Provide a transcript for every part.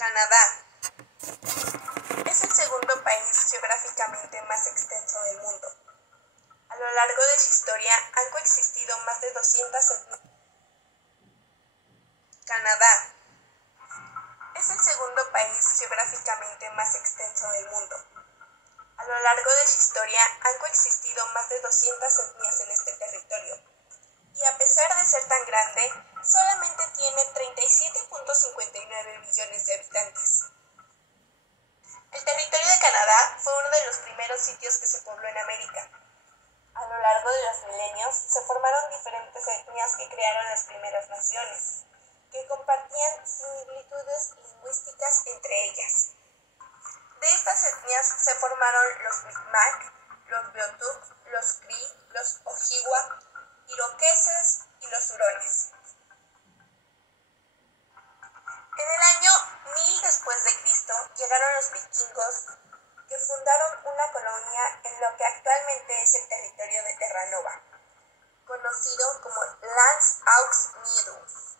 Canadá es el segundo país geográficamente más extenso del mundo. A lo largo de su historia han coexistido más de 200 etnias. Canadá es el segundo país geográficamente más extenso del mundo. A lo largo de su historia han coexistido más de 200 etnias en este territorio, y a pesar de ser tan grande, solamente tiene 37.59 millones de habitantes. El territorio de Canadá fue uno de los primeros sitios que se pobló en América. A lo largo de los milenios se formaron diferentes etnias que crearon las primeras naciones, que compartían similitudes lingüísticas entre ellas. De estas etnias se formaron los Mi'kmaq, los Beothuk, los Cree, los Ojibwa, iroqueses y los hurones. En el año 1000 después de Cristo llegaron los vikingos, que fundaron una colonia en lo que actualmente es el territorio de Terra Nova, conocido como Lance Aux Meadows.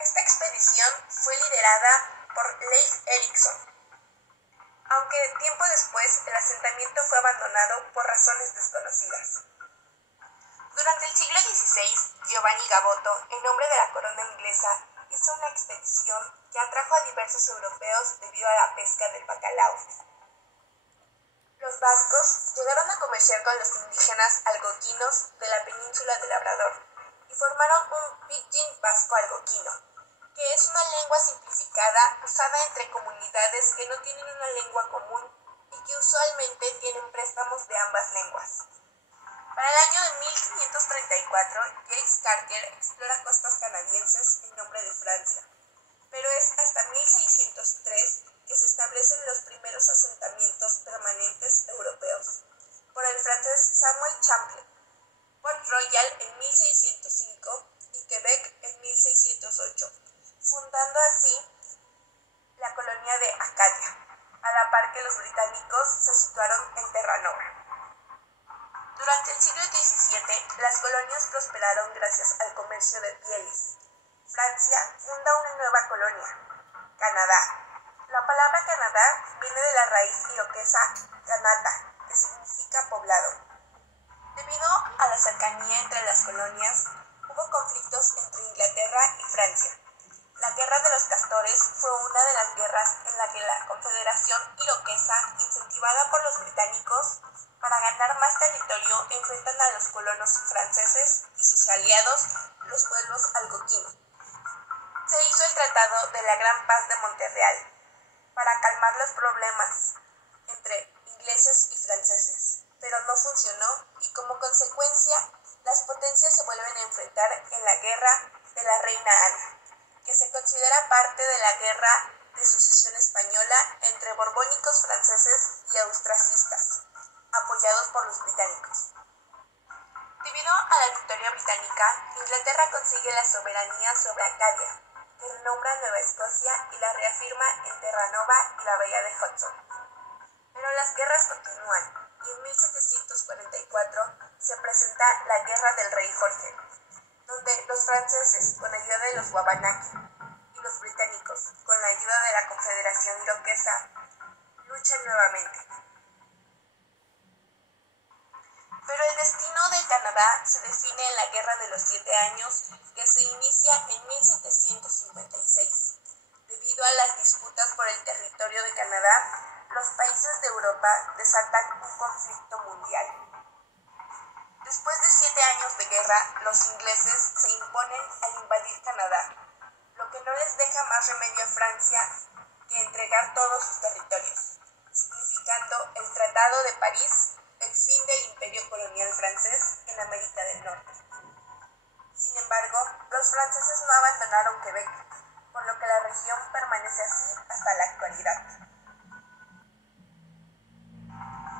Esta expedición fue liderada por Leif Erikson, aunque tiempo después el asentamiento fue abandonado por razones desconocidas. Durante el siglo XVI, Giovanni Gaboto, en nombre de la corona inglesa, hizo una expedición que atrajo a diversos europeos debido a la pesca del bacalao. Los vascos llegaron a comerciar con los indígenas algonquinos de la península de Labrador y formaron un pidgin vasco-algonquino, que es una lengua simplificada usada entre comunidades que no tienen una lengua común y que usualmente tienen préstamos de ambas lenguas. Para el año de 1534, James Cartier explora costas canadienses en nombre de Francia, pero es hasta 1603 que se establecen los primeros asentamientos permanentes europeos, por el francés Samuel Champlain, Port Royal en 1605 y Quebec en 1608, fundando así la colonia de Acadia, a la par que los británicos se situaron en Terra Nova. Durante el siglo XVII, las colonias prosperaron gracias al comercio de pieles. Francia funda una nueva colonia, Canadá. La palabra Canadá viene de la raíz iroquesa Kanata, que significa poblado. Debido a la cercanía entre las colonias, hubo conflictos entre Inglaterra y Francia. La Guerra de los Castores fue una de las guerras en la que la Confederación Iroquesa, incentivada por los británicos, para ganar más territorio, enfrentan a los colonos franceses y sus aliados, los pueblos algonquinos. Se hizo el Tratado de la Gran Paz de Montreal para calmar los problemas entre ingleses y franceses, pero no funcionó y como consecuencia las potencias se vuelven a enfrentar en la Guerra de la Reina Ana, que se considera parte de la Guerra de Sucesión Española entre borbónicos franceses y austracistas, apoyados por los británicos. Debido a la victoria británica, Inglaterra consigue la soberanía sobre Acadia, que renombra Nueva Escocia y la reafirma en Terra Nova y la bahía de Hudson. Pero las guerras continúan, y en 1744 se presenta la Guerra del Rey Jorge, donde los franceses, con ayuda de los Wabanaki, y los británicos, con la ayuda de la Confederación Iroquesa, luchan nuevamente. Pero el destino de Canadá se define en la Guerra de los 7 Años, que se inicia en 1756. Debido a las disputas por el territorio de Canadá, los países de Europa desatan un conflicto mundial. Después de 7 años de guerra, los ingleses se imponen al invadir Canadá, lo que no les deja más remedio a Francia que entregar todos sus territorios, significando el Tratado de París, el fin del imperio colonial francés en América del Norte. Sin embargo, los franceses no abandonaron Quebec, por lo que la región permanece así hasta la actualidad.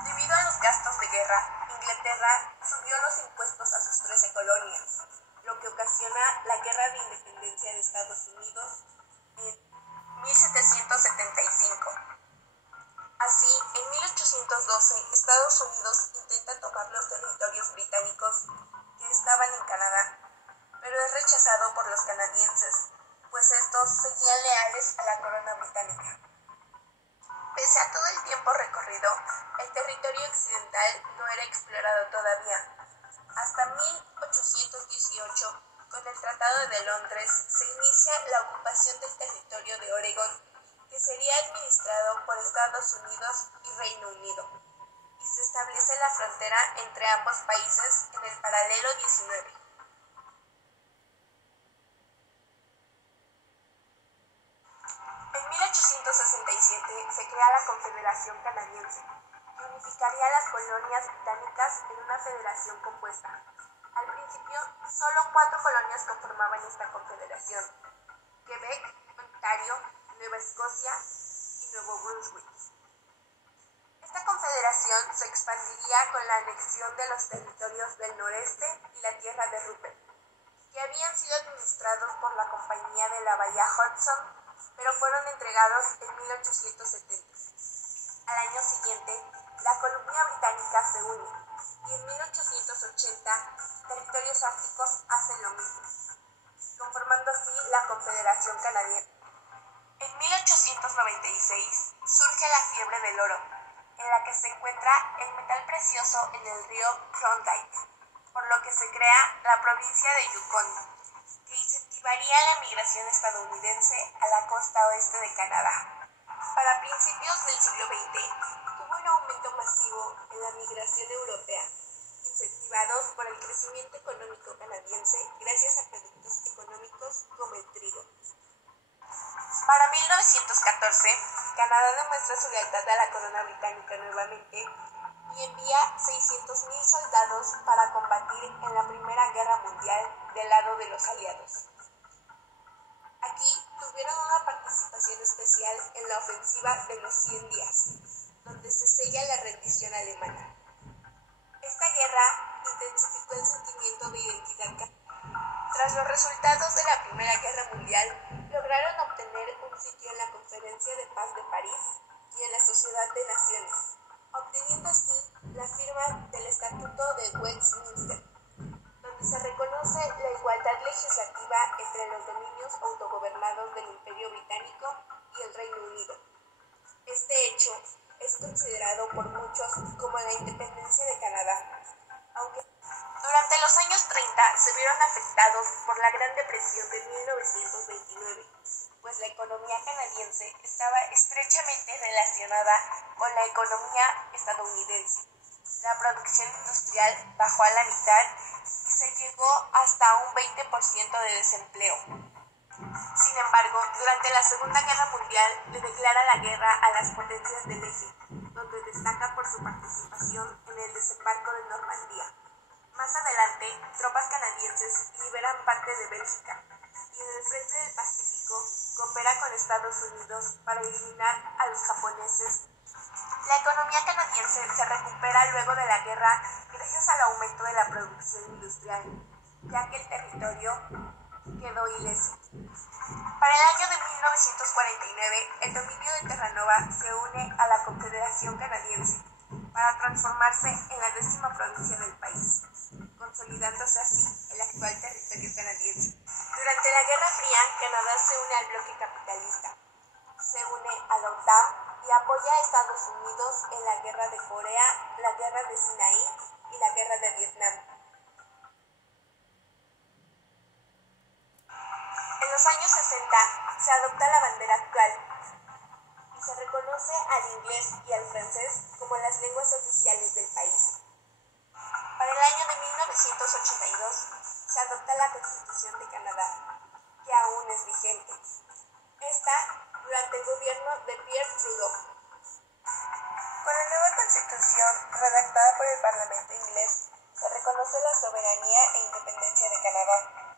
Debido a los gastos de guerra, Inglaterra subió los impuestos a sus 13 colonias, lo que ocasiona la Guerra de Independencia de Estados Unidos en 1775. Así, en 1812, Estados Unidos intenta tomar los territorios británicos que estaban en Canadá, pero es rechazado por los canadienses, pues estos seguían leales a la corona británica. Pese a todo el tiempo recorrido, el territorio occidental no era explorado todavía. Hasta 1818, con el Tratado de Londres, se inicia la ocupación del territorio de Oregón, que sería administrado por Estados Unidos y Reino Unido, y se establece la frontera entre ambos países en el paralelo 19. En 1867 se crea la Confederación Canadiense, que unificaría las colonias británicas en una federación compuesta. Al principio, solo 4 colonias conformaban esta confederación: Quebec, Ontario, Nueva Escocia y Nuevo Brunswick. Esta confederación se expandiría con la anexión de los territorios del noreste y la tierra de Rupert, que habían sido administrados por la Compañía de la Bahía Hudson, pero fueron entregados en 1870. Al año siguiente, la Columbia Británica se une, y en 1880 territorios árticos hacen lo mismo, conformando así la Confederación Canadiense. En 1896 surge la fiebre del oro, en la que se encuentra el metal precioso en el río Klondike, por lo que se crea la provincia de Yukon, que incentivaría la migración estadounidense a la costa oeste de Canadá. Para principios del siglo XX, hubo un aumento masivo en la migración europea, incentivados por el crecimiento económico canadiense gracias a productos económicos como el trigo. Para 1914, Canadá demuestra su lealtad a la corona británica nuevamente y envía 600,000 soldados para combatir en la Primera Guerra Mundial del lado de los aliados. Aquí tuvieron una participación especial en la ofensiva de los 100 días, donde se sella la rendición alemana. Esta guerra intensificó el sentimiento de identidad canadiense. Tras los resultados de la Primera Guerra Mundial, lograron obtener un sitio en la Conferencia de Paz de París y en la Sociedad de Naciones, obteniendo así la firma del Estatuto de Westminster, donde se reconoce la igualdad legislativa entre los dominios autogobernados del Imperio Británico y el Reino Unido. Este hecho es considerado por muchos como la independencia de Canadá, aunque durante los años 30 se vieron afectados por la Gran Depresión de 1929, pues la economía canadiense estaba estrechamente relacionada con la economía estadounidense. La producción industrial bajó a la mitad y se llegó hasta un 20% de desempleo. Sin embargo, durante la Segunda Guerra Mundial le declara la guerra a las potencias del eje, donde destaca por su participación en el desembarco de Normandía. Más adelante, tropas canadienses liberan parte de Bélgica y en el frente del Pacífico coopera con Estados Unidos para eliminar a los japoneses. La economía canadiense se recupera luego de la guerra gracias al aumento de la producción industrial, ya que el territorio quedó ileso. Para el año de 1949, el dominio de Terranova se une a la Confederación Canadiense para transformarse en la 10ª provincia del país, consolidándose así el actual territorio canadiense. Durante la Guerra Fría, Canadá se une al bloque capitalista, se une a la OTAN y apoya a Estados Unidos en la Guerra de Corea, la Guerra de Sinaí y la Guerra de Vietnam. En los años 60 se adopta la bandera actual y se reconoce al inglés y al francés como las lenguas oficiales del país. Para el año de 1982 se adopta la Constitución de Canadá, que aún es vigente. Esta durante el gobierno de Pierre Trudeau. Con la nueva Constitución, redactada por el Parlamento inglés, se reconoce la soberanía e independencia de Canadá.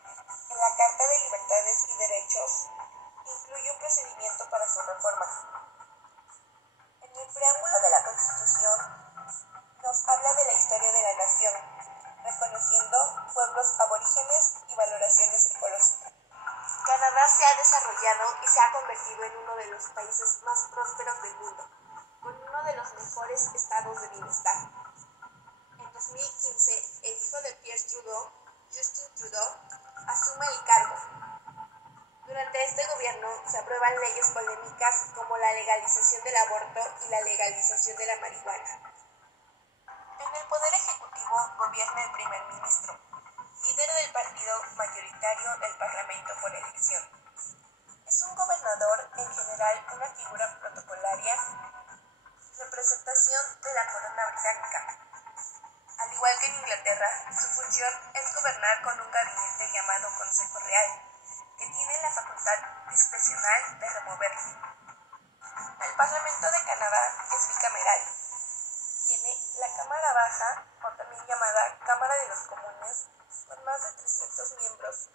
En la Carta de Libertades y Derechos incluye un procedimiento para su reforma. En el preámbulo de la Constitución nos habla de la historia de la nación, reconociendo pueblos aborígenes y valoraciones ecológicas. Canadá se ha desarrollado y se ha convertido en uno de los países más prósperos del mundo, con uno de los mejores estados de bienestar. En 2015, el hijo de Pierre Trudeau, Justin Trudeau, asume el cargo. Durante este gobierno se aprueban leyes polémicas como la legalización del aborto y la legalización de la marihuana. En el Poder Ejecutivo gobierna el primer ministro, líder del partido mayoritario del Parlamento por elección. Es un gobernador, en general una figura protocolaria, representación de la corona británica. Al igual que en Inglaterra, su función es gobernar con un gabinete llamado Consejo Real, que tiene la facultad discrecional de removerse. El Parlamento de Canadá es bicameral. Tiene la Cámara Baja, o también llamada Cámara de los Comunes, con más de 300 miembros,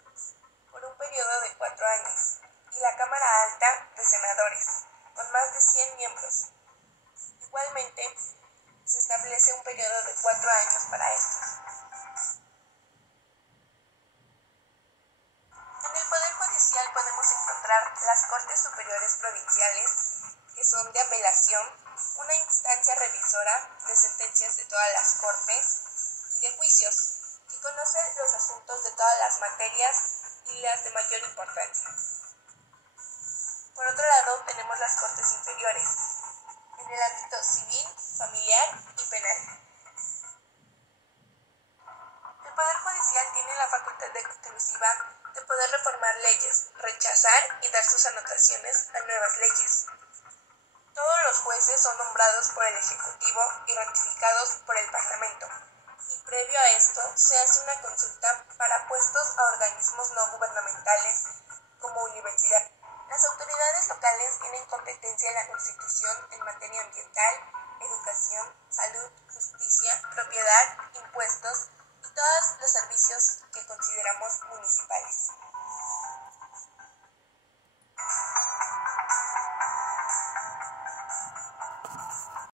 por un periodo de 4 años, y la Cámara Alta de Senadores, con más de 100 miembros. Igualmente, se establece un periodo de 4 años para estos. En el Poder Judicial podemos encontrar las Cortes Superiores Provinciales, que son de apelación, una instancia revisora de sentencias de todas las Cortes, y de juicios, que conoce los asuntos de todas las materias y las de mayor importancia. Por otro lado, tenemos las Cortes Inferiores, en el ámbito civil, familiar y penal. El Poder Judicial tiene la facultad exclusiva de poder reformar leyes, rechazar y dar sus anotaciones a nuevas leyes. Todos los jueces son nombrados por el Ejecutivo y ratificados por el Parlamento, y previo a esto se hace una consulta para puestos a organismos no gubernamentales como universidad. Las autoridades locales tienen competencia en la Constitución en materia ambiental, educación, salud, justicia, propiedad, impuestos y todos los servicios que consideramos municipales.